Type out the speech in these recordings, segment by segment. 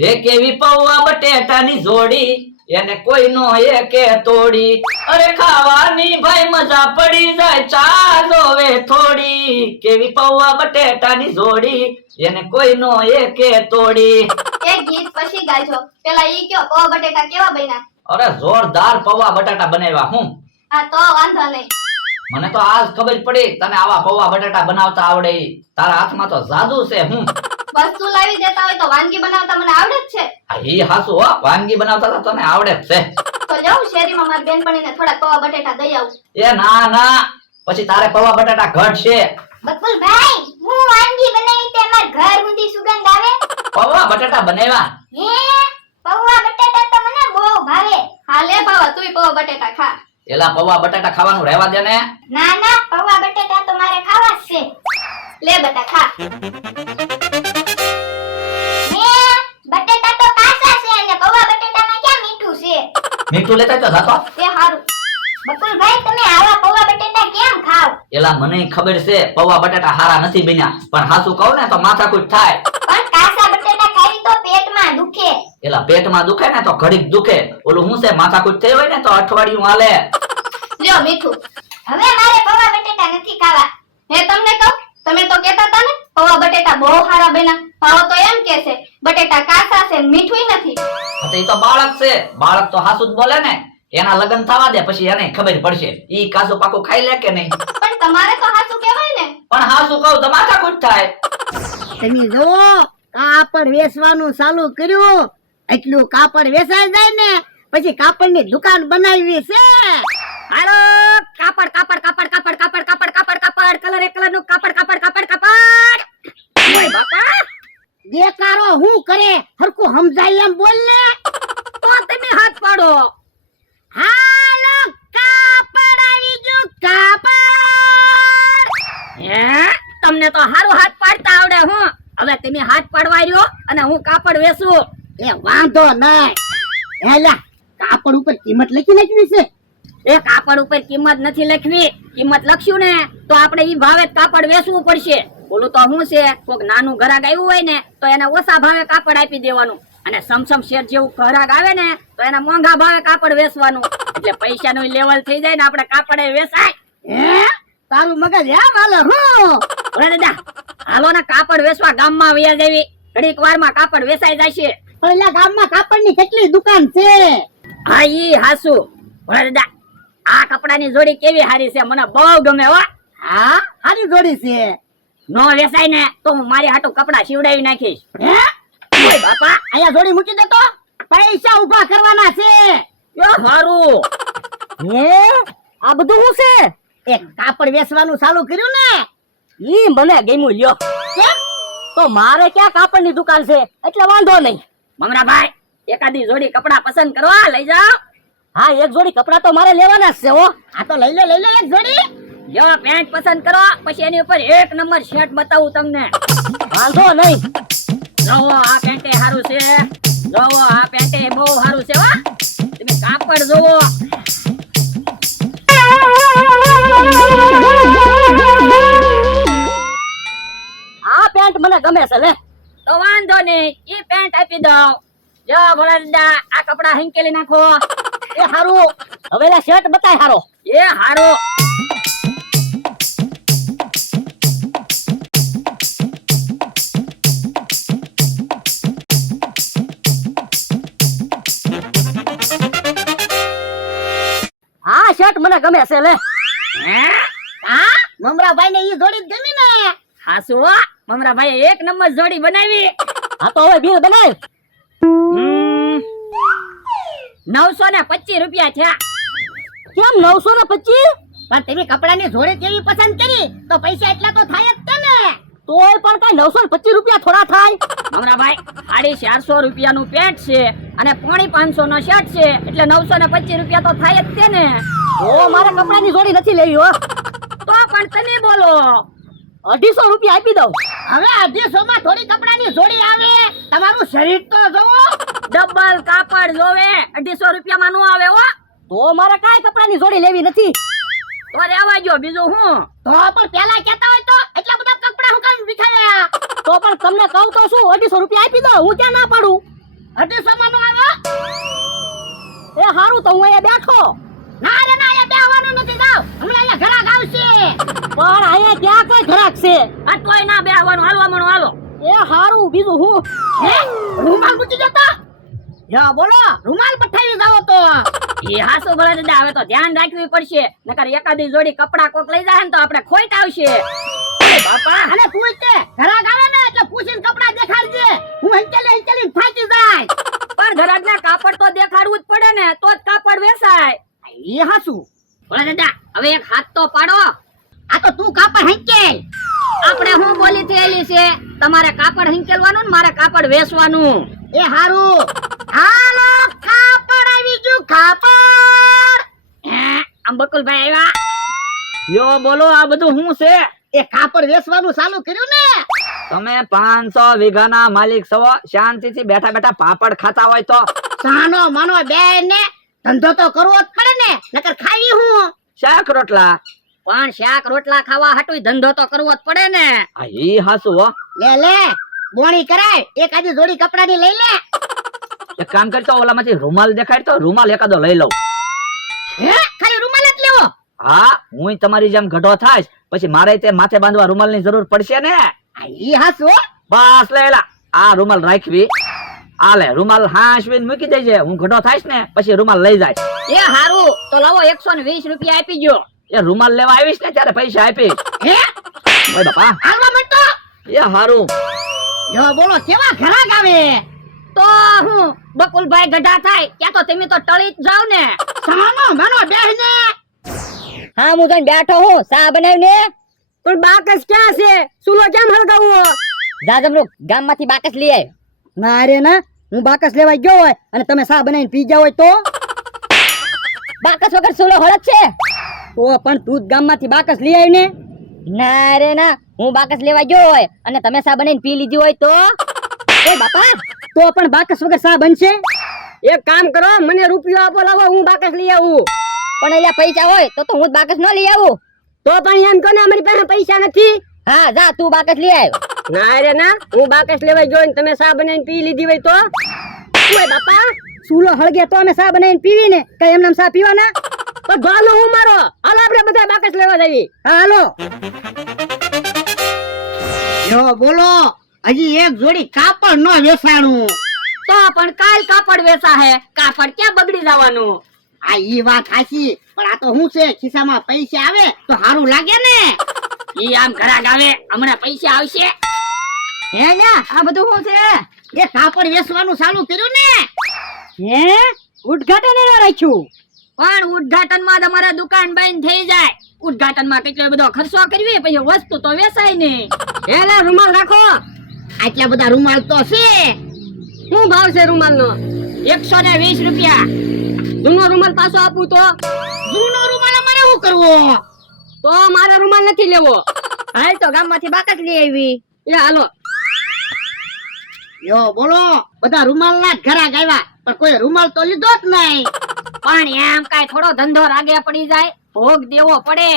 હે કેવી પૌવા બટેટાની જોડી એને કોઈ નો એકે તોડી અરે ખાવાની ભાઈ મજા પડી જાય ચાલો વે થોડી કેવી પૌવા બટેટાની જોડી એને કોઈ નો એકે તોડી એક ગીત પછી ગાજો પેલા ઈ કયો પૌવા બટેટા કેવા બન્યા? અરે જોરદાર પૌવા બટાટા બનાવ્યા હું હા તો વાંધો નહીં. મને તો આજ ખબર પડી તને આવા પૌવા બટાટા બનાવતા આવડે ઈ. તારા હાથમાં તો જાદુ છે હું વસ્તુ લાવી દેતા હોય તો વાનગી બનાવતા મને આવડે જ છે. ઈ હાસુ હો વાનગી બનાવતા તો તને આવડે જ છે. તો જાઉં શેરીમાં મારી બેનપણીને થોડા પૌવા બટેટા દઈ આવું. એ ના ના પછી તારે પૌવા બટાટા ઘટશે. બકુલભાઈ હું વાનગી બનાવી તે માર ઘર સુધી સુગંધ આવે. પૌવા બટાટા બનાવ્યા હે પૌવા બટેટા તો મને બહુ ભાવે. હા લે ભાવા તુંય પૌવા બટેટા ખા. એલા પૌવા બટાટા ખાવાનું રહેવા દે ને. ના ના પૌવા બટેટા તો મારે ખાવા જ છે. લે બટા ખા. હે બટેટા તો કાચા છે અને પૌવા બટેટામાં ક્યાં મીઠું છે? મીઠું લેતા તો જાતો. તે હારું. બકુલભાઈ તમે આવા પૌવા બટેટા કેમ ખાવ? એલા મને ખબર છે પૌવા બટાટા હારા નથી બન્યા પણ હાસુ કહું ને તો માથાકૂટ થાય. પણ કાચા બટેટા ખાવી તો પેટમાં દુખે. એલા પેટમાં દુખે ને તો ઘડીક દુખે ઓલું હું છે માથાકૂટ થઈ હોય ને તો અઠવાડિયું હાલે. લ્યો મીઠું. હવે મારે પૌવા બટેટા નથી ખાવા. હે તમને કહું તમે તો કહેતા હતા ને પૌવા બટેટા બહુ સારા બન્યા. ભાવ તો એમ કહે છે બટેટા કાચા છે મીઠુંય નથી. તો ઈ તો બાળક છે બાળક તો હાસુ જ બોલે ને. એના લગ્ન થવા દે પછી એને ખબર પડશે ઈ કાચું પાકું ખાઈ લે કે નહીં. પણ તમારે તો સાચું કહેવાય ને. પણ હાસુ કહું તો માથાકૂટ થાય. તમે જો કાપડ વેચવાનું ચાલુ કર્યું એટલું કાપડ વેચાઈ જાય ને પછી કાપડની દુકાન બનાવી છે. હાલો કાપડ કાપડ કાપડ કાપડ કાપડ કાપડ કાપડ કાપડ કલર એક કલર નું કાપડ કાપડ કાપડ કાપડ. ઓય બાપા દેકારો હું કરે હરખું સમજાય એમ બોલ ને તો તમે હાથ પાડો. હાલો કાપડ આવી ગયું કાપડ. હે તમને તો હારું હાથ પાડતા આવડે હું હવે તમે હાથ પાડવા રહ્યો અને હું કાપડ વેચું એ વાંધો નહીં. એલા કાપડ ઉપર કિંમત લખી નાખવી છે. એ કાપડ ઉપર કિંમત નથી લખવી. કિંમત લખશું ને તો આપણે ઈ ભાવે કાપડ વેચવું પડશે. બોલું તો હું છે કોક નાનું ઘરાક આવ્યું હોય ને તો એને ઓછા ભાવે કાપડ આપી દેવાનું અને સમસમ શેઠ જેવું ઘરાક આવે ને તો એને મોંઘા ભાવે કાપડ વેચવાનું એટલે પૈસાનું લેવલ થઈ જાય ને આપણે કાપડ વેચાય. હે તારું મગજ એમ હાલે હું ઓરે દાદા હાલો ને કાપડ વેચવા ગામમાં વયા જાવી ઘડીક વારમાં કાપડ વેચાઈ જશે. પેલા ગામમાં કાપડની કેટલી દુકાન છે. હા ઈ હાસુ ઓરે દાદા આ કપડાની જોડી કેવી હારી છે મને બહુ ગમે હો. હા હારી જોડી છે. નો વેચાય ને તો હું મારી હાટુ કપડા સીવડાવી નાખીશ. હે ઓય બાપા અહીંયા જોડી મૂકી દે તો પૈસા ઉભા કરવાના છે. યો હારું હે આ બધું શું છે? એક કાપડ વેચવાનું ચાલુ કર્યું ને ઈ મને ગમ્યું લ્યો. કેમ? તો મારે ક્યાં કાપડની દુકાન છે એટલે વાંધો નહીં. મમરાભાઈ એકાદી જોડી કપડા પસંદ કરવા લઈ જાઓ. હા એક જોડી કપડા તો મારે લેવાના જ છે હો. આ તો લઈ લે એક જોડી. લ્યો પેન્ટ પસંદ કરો પછી એની ઉપર એક નંબર શર્ટ બતાવું તમને. વાંધો નહીં. જોવો આ પેન્ટે સારું છે. જોવો આ પેન્ટે બહુ સારું છે હો. તમે કાપડ જોવો. આ પેન્ટ મને ગમે છે લે. તો વાંધો નહીં ઈ પેન્ટ આપી દઉં. જો ભોળા આ કપડા હંકેલી નાખો. એ હારું હવે લા શર્ટ બતાય હારો. એ હારો આ શર્ટ મને ગમે છે લે. હે હા મમરાભાઈ ને ઈ જોડી ગમી ને. હાસુ મમરાભાઈ એક નંબર જોડી બનાવી. હા તો હવે બિલ બનાવ. 925 રૂપિયા થયા. કેમ 925? પણ તમે કપડાની જોડે કેવી પસંદ કરી તો પૈસા એટલા તો થાય જ ને. તોય પણ કઈ 925 રૂપિયા થોડા થાય. મમરાભાઈ 450 રૂપિયાનું પેન્ટ છે અને 550 નો શર્ટ છે એટલે 925 રૂપિયા તો થાય જ ને. ઓ મારે કપડાની જોડી નથી લેવી હો. તો પણ તમે બોલો 250 રૂપિયા આપી દઉં. હવે 250 માં થોડી કપડાની જોડી આવે. તમારું શરીર તો જોવો. ડબલ કાપડ જોવે 250 રૂપિયામાં નો આવે હો. તો મારે કાઈ કપડાની જોડી લેવી નથી. તો રેવા જો બીજું હું. તો પણ પેલા કહેતા હોય તો એટલા બધા કપડા હું કામ વિખાયા. તો પણ તમને કહું તો શું 250 રૂપિયા આપી દો હું ક્યાં ના પાડું. 250 નો આવ્યો. એ હારું તો હું અહીંયા બેઠો. ના રે ના, અહીંયા બેહવાનું નથી, જાવ હમણાં અહીંયા ઘરાક આવશે. પણ અહીંયા ક્યાં કોઈ ઘરાક છે? આ તોય ના બેહવાનું, હાલવા મણો હાલો. એ હારું, બીજું હું? હે, રૂમાલ મૂકી જતો. યા બોલો, રૂમાલ પઠાવી જાવ તો. એ હાસુ ભલા દાદા, હવે તો ધ્યાન રાખવી પડશે, નકર એકાદી જોડી કપડા કોક લઈ જાય ને તો આપણે ખોટ આવશે. અરે બાપા, અને તું તે ઘરાક આવે ને એટલે પૂછીને કપડા દેખાડજે. હું હંચેલી થાકી જાય. પણ ઘરાકના કાપડ તો દેખાડવું જ પડે ને, તો જ કાપડ વેચાય. એ હાસુ. ભલા દાદા, હવે એક હાથ તો પાડો. આ તો તું કાપડ હંચેલ. આપણે હું બોલી થયેલી છે, તમારે કાપડ હંકેલવાનું ને મારે કાપડ વેચવાનું. એ હારું. હાલો, કાપડ આવી ગયું, કાપડ. આમ બકુલભાઈ આવ્યા. યો બોલો, આ બધું શું છે? એ કાપડ વેચવાનું ચાલુ કર્યું ને. તમે 500 વીઘાના માલિક છો, શાંતિથી બેઠા બેઠા પાપડ ખાતા હોય તો સાનો માનો બે ને ધંધો તો કરવો જ પડે ને, નકર ખાવી હું. શાક રોટલા. પણ શાક રોટલા ખાવા હાટુય ધંધો તો કરવો જ પડે ને. આ ઈ હાસુ હો. લે બોણી કરાય, એક આજી જોડી કપડાની લઈ લે. એક કામ કરતો, ઓલામાંથી રૂમાલ દેખાય તો રૂમાલ એકાદો લઈ લઉં. હે, ખાલી રૂમાલ જ લેવો? હા, હું તમારી જેમ ગઢો થાય પછી મારે તે માથે બાંધવા રૂમાલની જરૂર પડશે ને. ઈ હાસુ. બસ લેલા, આ રૂમાલ રાખવી. આ લે રૂમાલ હાંસવીને મૂકી દેજે, હું ગઢો થાઈશ ને પછી રૂમાલ લઈ જાય. એ હારું, તો લાવો 120 રૂપિયા આપી ગયો. એ રૂમાલ લેવા આવીશ ને ત્યારે પૈસા આપીશ. હે, ઓય બાપા, હાલવા માંડતો. એ હારું. યો બોલો, કેવા ઘરાક આવે? તો હું બકુલભાઈ ગઢા થાય ત્યાં તો તમે તો ટળી જ જાવ ને. સાનો માનો બેહને. હા, હું તો બેઠો હું, ચા બનાવીને. પણ બાકસ ક્યાં છે? સુલો કેમ હળગાવો? જાજમરૂ ગામમાંથી બાકસ લઈ આવ. ના રે ના, હું બાકસ લેવા ગયો હોય અને તમે સા બનાવીને પી જાવ હોય તો? બાકસ વગર સુલો હળદ છે? તો પણ તું જ ગામમાંથી બાકસ લઈ આવી ને. ના રે ના, હું બાકસ લેવા ગયો હોય અને તમે સા બનાવીને પી લીધી હોય તો? એ બાપા, તો પણ બાકસ વગર સા બનશે? એક કામ કરો, મને રૂપિયો આપો, લાવો હું બાકસ લઈ આવું. પણ એલા પૈસા હોય તો હું જ બાકસ ન લઈ આવું. તો પણ એમ કહો ને, અમારી પાસે પૈસા નથી. હા, જા તું બાકસ લઈ આવ. ના રે ના, હું બાકસ લેવા ગયો ને તમે સા બનાવીને પી લીધી હોય તો? ઓય બાપા, સુલો હળગે તો અમે સા બનાવીને પીવી ને, કઈ એમને સા પીવાના? તો ગાલો હું મારો, હાલો આપણે બધા બાકસ લેવા જઈએ. હા હાલો. યો બોલો, હજી એક જોડી કાપડ નો વેચાણું. તો પણ કાલ કાપડ વેચા હે, કાપડ ક્યાં બગડી જવાનું? આ ઈ વાત હાચી, પણ આ તો શું છે, ખિસ્સામાં પૈસા આવે તો સારું લાગે ને. ઈ આમ ઘરાક આવે, હમણાં પૈસા આવશે. હે યા, આ બધું શું છે? એ કાપડ વેચવાનું ચાલુ કર્યું ને. હે, ઉદ્ઘાટન ન રાખ્યું? પણ ઉદ્ઘાટન માં તમારે દુકાન બંધ થઈ જાય. ઉદ્ઘાટન માં કેટલો બધો ખર્ચો કરવી, પછી વસ્તુ તો વેચાય નહીં. એલા રૂમાલ રાખો. આટલા બધા રૂમાલ તો છે. શું ભાવ છે રૂમાલ નો? 120 રૂપિયા. જૂનો રૂમાલ પાછો આપું તો? જૂનો રૂમાલ અમારે શું કરવો? તો મારે રૂમાલ નથી લેવો. હાલ તો ગામમાંથી બાકસ લઈ આવી. એ હાલો. યો બોલો, બધા રૂમાલ ના ઘરાક આવ્યા, પણ કોઈ રૂમાલ તો લીધો જ નહીં. પણ એમ કઈ થોડો ધંધો રાગે પડી જાય, ભોગ દેવો પડે.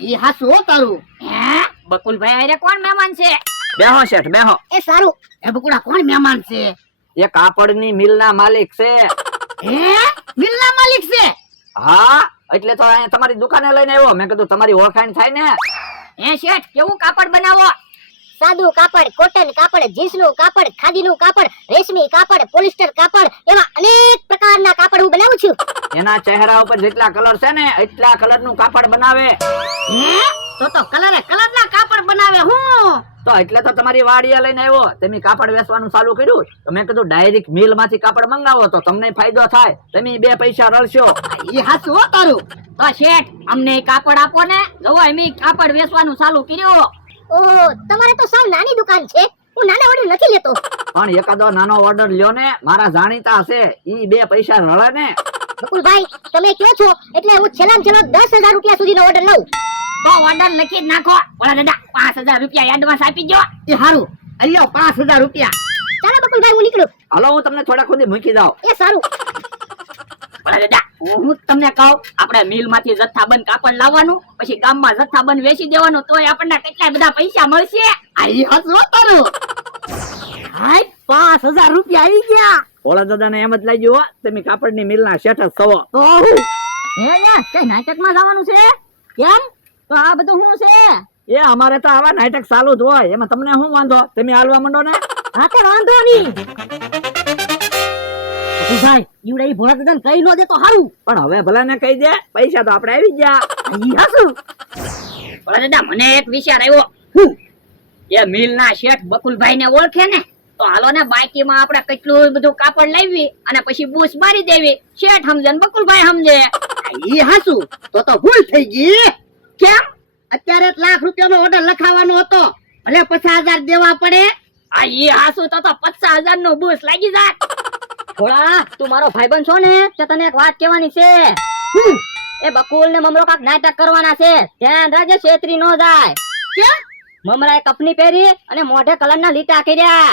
ઈ હાસુ હો તારું. હે, બકુલભાઈ આરે કોણ મહેમાન છે? બેહો શેઠ બેહો. એ સારું. એ બકુડા કોણ મહેમાન છે? એ કાપડની મિલના માલિક છે. હે, મિલના માલિક છે? હા, એટલે તો અહીંયા તમારી દુકાને લઈને આવ્યો. મેં કીધું તમારી ઓળખાણ થાય ને. હે શેઠ, કેવું કાપડ બનાવો? સાદું કાપડ, કોટન કાપડ, જીન્સનું કાપડ, ખાદીનું કાપડ, રેશમી કાપડ, પોલિસ્ટર કાપડ, એવા અનેક પ્રકારના કાપડ હું બનાવું છું. એના ચહેરા ઉપર જેટલા કલર છે ને એટલા કલરનું કાપડ બનાવે. હે, તો કલરે કલરના કાપડ બનાવે હું. તો એટલે તો તમારી વાડીએ લઈને આવ્યો. તમે કાપડ વેચવાનું ચાલુ કર્યું તો મેં કીધું ડાયરેક્ટ મિલ માંથી કાપડ મંગાવો તો તમને ફાયદો થાય, તમે 2 પૈસા રળશો. ઈ હાચું હો તારું. તો શેઠ, અમને કાપડ આપો ને. જોવો અમે કાપડ વેચવાનું ચાલુ કર્યું. ઓહો, તમારે તો સાવ નાની દુકાન છે. હું નાના ઓર્ડર નથી લેતો. પણ એકાદો નાનો ઓર્ડર લ્યો ને, મારા જાણીતા છે, ઈ 2 પૈસા રળે ને. બકુલભાઈ, તમે કહો છો એટલે હું છેલ્લામાં છેલ્લો 10,000 રૂપિયા સુધીનો ઓર્ડર લઉં. તો ઓર્ડર લખી જ નાખો. ઓલા દાદા 5,000 રૂપિયા એડવાન્સ આપી દો. એ હારું, અલ્યો 5,000 રૂપિયા. ચાલો બકુલભાઈ, હું નીકળું. હાલો, હું તમને થોડા ખુદી મૂકી જાઉં. એ સારું. ઓલા દાદા, હું તમને કહું, આપણે મિલ માંથી જથ્થાબંધ કાપડ લાવવાનું, પછી ગામમાં જથ્થાબંધ વેચી દેવાનું, તોય આપણને કેટલા બધા પૈસા મળશે. આ ઈ હાચું હો તારું. હાય, 5,000 રૂપિયા આવી ગયા. ભોળા દાદા ને એમ જ લાગ્યું હો તમે કાપડની મિલના શેઠ જ છો. તો હું હે લ્યા કઈ નાટકમાં જવાનું છે કેમ તો આ બધું શું છે એ અમારે તો આવા નાટક ચાલુ જ હોય, એમાં તમને શું વાંધો? તમે હાલવા માંડો ને. હા તે વાંધો નહીં ભાઈ ઈવડે ઈ ભોળા દાદાને કઈ નો દે તો સારું. પણ હવે ભલા ને કહી દે, પૈસા તો આપણે આવી ગયા. ઈ હાસું ભોળા દાદા મને એક વિચાર આવ્યો. હું એ મિલના શેઠ બકુલભાઈ ને ઓળખે ને તો હાલો ને બાકીમાં આપણે કેટલું બધું કાપડ લાવી અને પછી બૂસ મારી દેવી. શેઠ સમજે ને બકુલભાઈ સમજે. ઈ હાસું તો ભૂલ થઈ ગઈ. કેમ? અત્યારે ₹1,00,000 નો ઓર્ડર લખાવવાનો હતો, ભલે 50,000 દેવા પડે. આ ઈ હાસું તો 50,000 નો બૂસ લાગી જાય. ભોળા તું મારો ભાઈબંધ છો ને તો તને એક વાત કહેવાની છે. એ બકુલ ને મમરો કાક નાટક કરવાના છે, ધ્યાન રાખજે છેતરી નો જાય. કેમ? મમરાએ કપની પહેરી અને મોઢે કલરના લીટા કર્યા.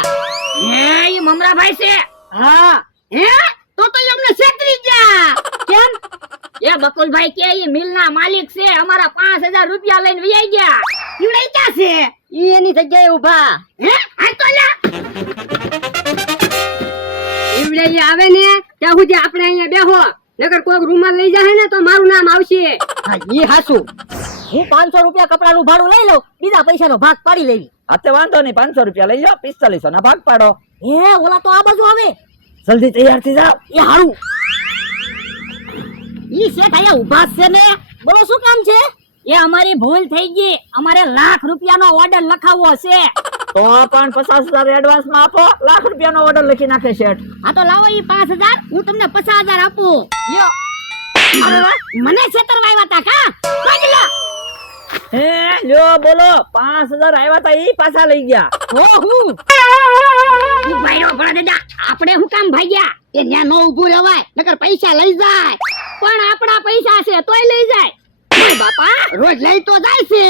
હે ઈ મમરા ભાઈ છે? હા. હે તો એમને છેતરી ગયા. કેમ? એ બકુલભાઈ કે ઈ મિલના માલિક છે, અમારા 5,000 રૂપિયા લઈને વહી ગયા. ઈવડે ક્યાં છે? ઈ એની જગ્યાએ ઊભા. હે આ તો લ્યા ઈવડે ઈ આવે ને ત્યાં સુધી આપણે અહીંયા બેહો, નકર કોઈક રૂમાલ લઈ જાય ને તો મારું નામ આવશે. હા ઈ હાસું. હું 500 રૂપિયા કપડાનું ભાડું લઈ લઉં, બીજા પૈસાનો ભાગ પાડી લેવી. હા તે વાંધો નહીં, 500 રૂપિયા લઈ જાઓ, 4500 ના ભાગ પાડો. હે ઓલા તો આ બાજુ આવે. જલ્દી તૈયાર થઈ જાઓ. એ હારું. ઈ શેઠ અહીંયા ઊભા છે ને, બોલો શું કામ છે? એ અમારી ભૂલ થઈ ગઈ, અમારે ₹1,00,000 નો ઓર્ડર લખાવવો છે. તો પણ 50,000 એડવાન્સ માં આપો, ₹1,00,000 નો ઓર્ડર લખી નાખે શેઠ. હા તો લાવો ઈ 5,000, હું તમને 50,000 આપું. લ્યો. અરે વાહ, મને છેતરવા આવ્યા તા કા? પાછલા. હે લ્યો બોલો, 5,000 આવ્યા તા ઈ પાછા લઈ ગયા. ઓ હું ભાઈઓ ભણા દાદા, આપણે હું કામ ભાગ્યા? એ ન્યા નો ઊભું રહેવાય, નકર પૈસા લઈ જાય. પણ આપણા પૈસા છે તોય લઈ જાય. ઓય બાપા રોજ લઈ તો જાય છે.